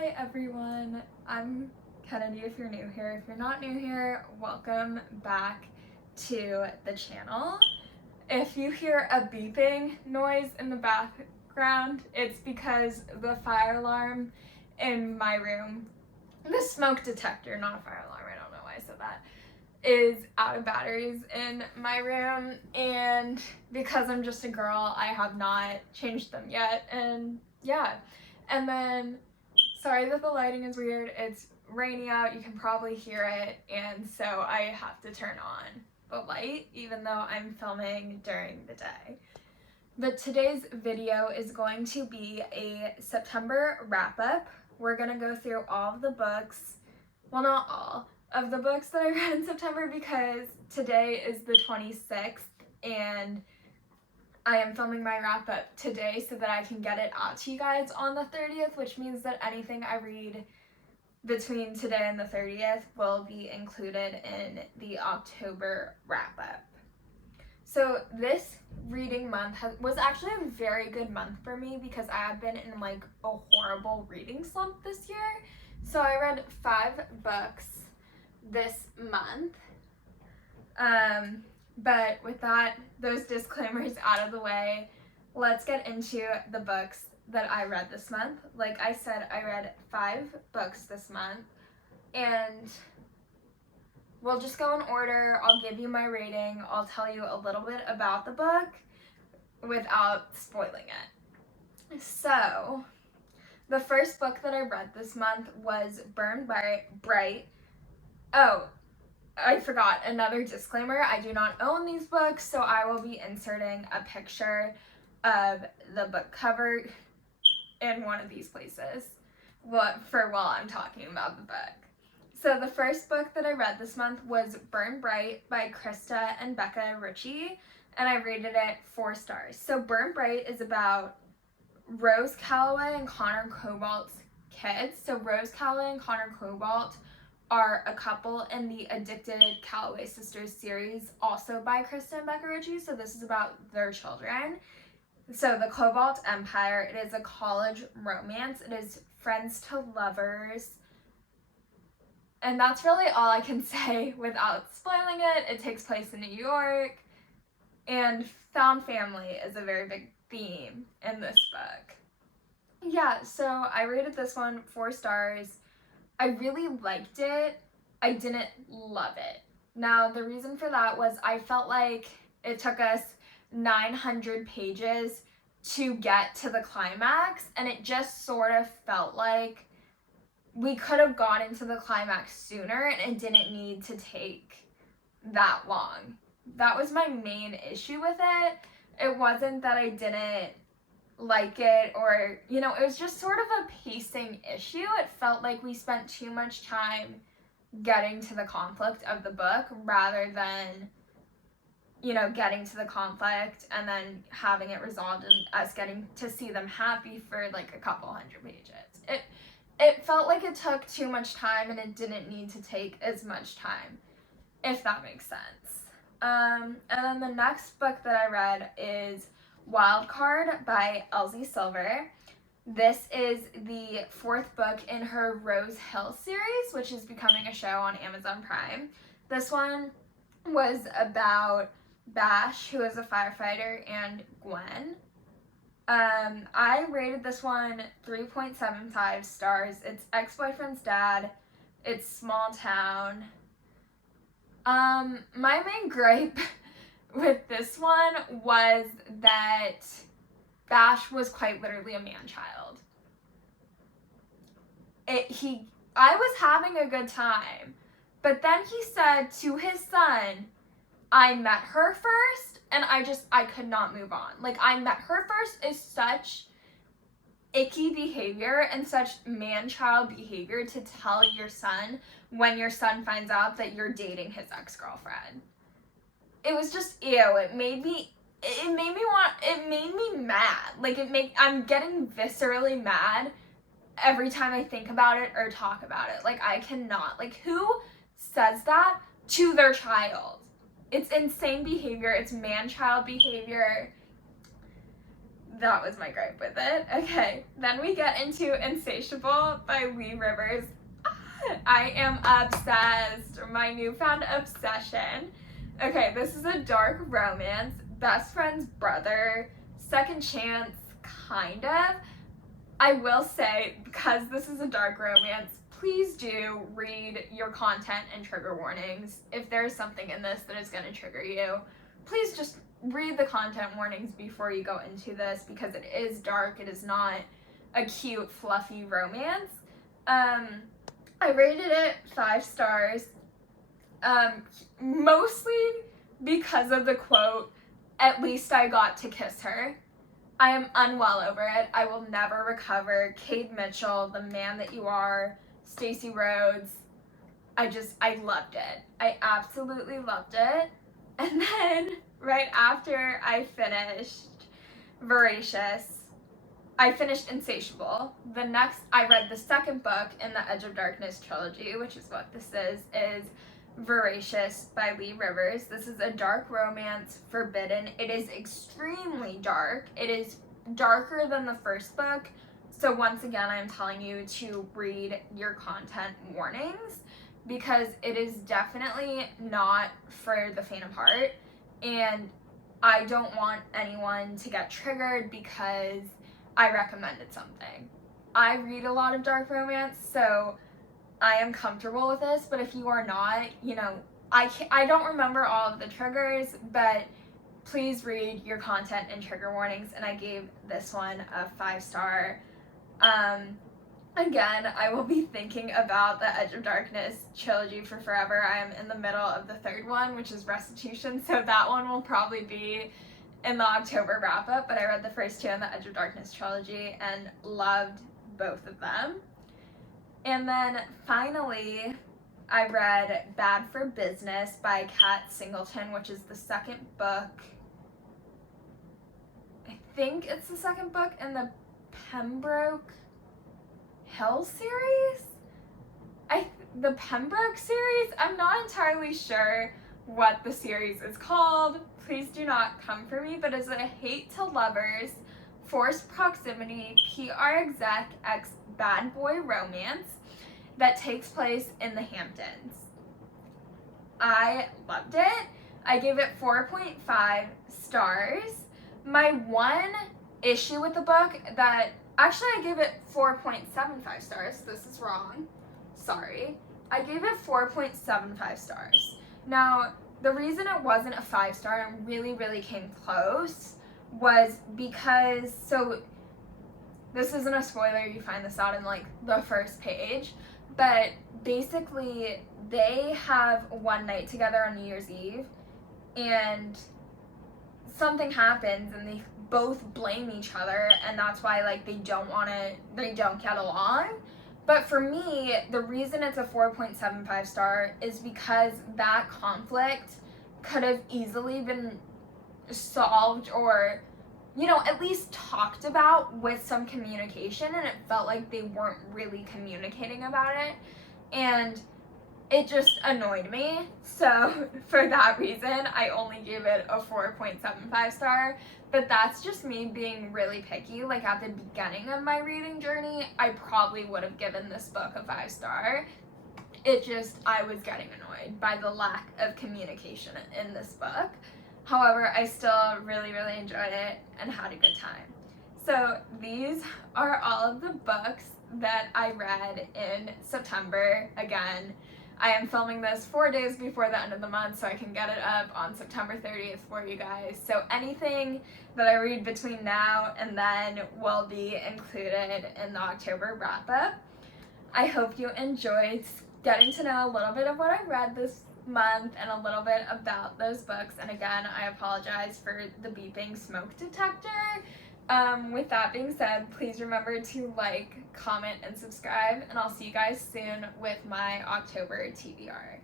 Hi everyone, I'm Kennedy if you're new here. If you're not new here, welcome back to the channel. If you hear a beeping noise in the background, it's because the fire alarm in my room, the smoke detector, not a fire alarm, I don't know why I said that, is out of batteries in my room, and because I'm just a girl, I have not changed them yet, and yeah. And then sorry that the lighting is weird. It's raining out, you can probably hear it, and so I have to turn on the light even though I'm filming during the day. But today's video is going to be a September wrap-up. We're gonna go through all of the books, well, not all of the books that I read in September because today is the 26th and I am filming my wrap up today so that I can get it out to you guys on the 30th, which means that anything I read between today and the 30th will be included in the October wrap up. So this reading month was actually a very good month for me because I had been in like a horrible reading slump this year. So I read 5 books this month. But with those disclaimers out of the way, let's get into the books that I read this month. Like I said, I read 5 books this month, and we'll just go in order. I'll give you my rating. I'll tell you a little bit about the book without spoiling it. So, the first book that I read this month was Burn Bright. Oh, I forgot another disclaimer. I do not own these books, so I will be inserting a picture of the book cover in one of these places while I'm talking about the book. So the first book that I read this month was Burn Bright by Krista and Becca Ritchie, and I rated it 4 stars. So Burn Bright is about Rose Calloway and Connor Cobalt's kids. So Rose Calloway and Connor Cobalt are a couple in the Addicted Calloway Sisters series, also by Krista and Becca Ritchie. So this is about their children. So the Cobalt Empire, it is a college romance. It is friends to lovers. And that's really all I can say without spoiling it. It takes place in New York, and found family is a very big theme in this book. Yeah, so I rated this one 4 stars. I really liked it. I didn't love it. Now, the reason for that was I felt like it took us 900 pages to get to the climax, and it just sort of felt like we could have gotten to the climax sooner and it didn't need to take that long. That was my main issue with it. It wasn't that I didn't like it, or it was just sort of a pacing issue. It felt like we spent too much time getting to the conflict of the book rather than getting to the conflict and then having it resolved and us getting to see them happy for like a couple hundred pages. It felt like it took too much time and it didn't need to take as much time, if that makes sense. And then the next book that I read is Wildcard by Elsie Silver. This is the 4th book in her Rose Hill series, which is becoming a show on Amazon Prime. This one was about Bash, who is a firefighter, and Gwen. I rated this one 3.75 stars. It's ex-boyfriend's dad. It's small town. My main gripe with this one was that Bash was quite literally a man-child. I was having a good time, but then he said to his son, I met her first, and I could not move on. Like, I met her first is such icky behavior and such man-child behavior to tell your son when your son finds out that you're dating his ex-girlfriend. It was just ew. It made me mad. Like, I'm getting viscerally mad every time I think about it or talk about it. Like, I cannot. Like, who says that to their child? It's insane behavior. It's man-child behavior. that was my gripe with it. Okay, then we get into Insatiable by Lee Rivers. I am obsessed. My newfound obsession. Okay, this is a dark romance, best friend's brother, second chance, kind of. I will say, because this is a dark romance, please do read your content and trigger warnings. If there's something in this that is going to trigger you, please just read the content warnings before you go into this, because it is dark. It is not a cute, fluffy romance. I rated it 5 stars, mostly because of the quote, "At least I got to kiss her." I am unwell over it. I will never recover. Cade Mitchell, The Man That You Are, Stacey Rhodes. I loved it. I absolutely loved it. And then right after I finished Voracious, I finished Insatiable. I read the second book in the Edge of Darkness trilogy, which is what this is Voracious by Lee Rivers. This is a dark romance, forbidden. It is extremely dark. It is darker than the first book. So once again, I'm telling you to read your content warnings, because it is definitely not for the faint of heart. And I don't want anyone to get triggered because I recommended something. I read a lot of dark romance, so I am comfortable with this, but if you are not, I don't remember all of the triggers, but please read your content and trigger warnings, and I gave this one a 5 star. Again, I will be thinking about the Edge of Darkness trilogy for forever. I am in the middle of the third one, which is Restitution, so that one will probably be in the October wrap-up, but I read the first 2 in the Edge of Darkness trilogy and loved both of them. And then finally, I read Bad for Business by Kat Singleton, which is the second book. I think it's the second book in the Pembroke Hill series? The Pembroke series? I'm not entirely sure what the series is called. Please do not come for me, but it's a hate to lovers, forced proximity, PR exec x bad boy romance that takes place in the Hamptons. I loved it. I gave it 4.5 stars. My one issue with the book I gave it 4.75 stars. This is wrong. Sorry. I gave it 4.75 stars. Now, the reason it wasn't a 5 star and really, really came close was because, so this isn't a spoiler, you find this out in the first page, but basically they have one night together on New Year's Eve, and something happens and they both blame each other, and that's why they don't get along. But for me, the reason it's a 4.75 star is because that conflict could have easily been solved, or at least talked about with some communication, and it felt like they weren't really communicating about it, and it just annoyed me. So for that reason, I only gave it a 4.75 star, but that's just me being really picky. At the beginning of my reading journey, I probably would have given this book a 5 star. I was getting annoyed by the lack of communication in this book. However, I still really, really enjoyed it and had a good time. So these are all of the books that I read in September. Again, I am filming this 4 days before the end of the month, so I can get it up on September 30th for you guys. So anything that I read between now and then will be included in the October wrap-up. I hope you enjoyed getting to know a little bit of what I read this month and a little bit about those books. And again, I apologize for the beeping smoke detector. With that being said, please remember to comment, and subscribe, and I'll see you guys soon with my October TBR.